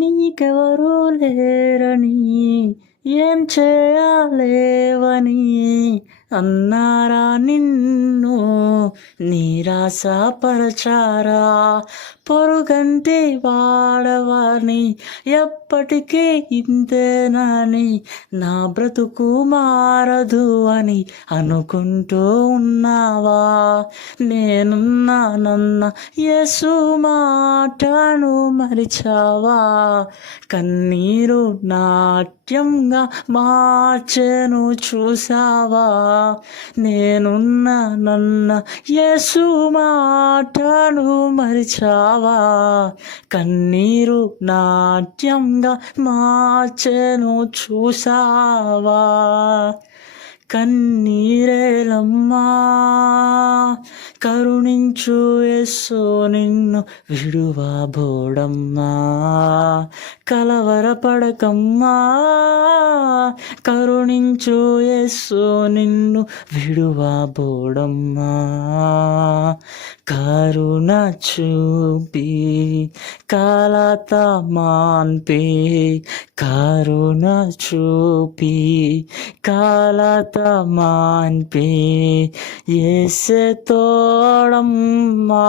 నీకెవరూ లేరని ఏం చేయలేవని అన్నారా నిన్ను నిరాశపరచారా? పొరుగంటి వాడవని ఎప్పటికీ ఇంతేనని నా బ్రతుకు మారదు అని అనుకుంటూ ఉన్నావా? నేనున్నానన్న యేసు మాటను మరిచావా? కన్నీరు నాట్యంగా మార్చెను చూసావా? నేనున్నానన్న యేసు మాటను మరిచావా? కన్నీరు నాట్యంగా మార్చెను చూసావా? కన్నీరేలమ్మా కరుణించు యేసు నిన్ను విడువబోడమ్మా. కలవరపడకమ్మా కరుణించు యేసు నిన్ను విడువబోడమ్మా. కరుణ చూపి కలత మాన్పి కరుణ చూపి కలత మాన్పి యేసే తోడమ్మా.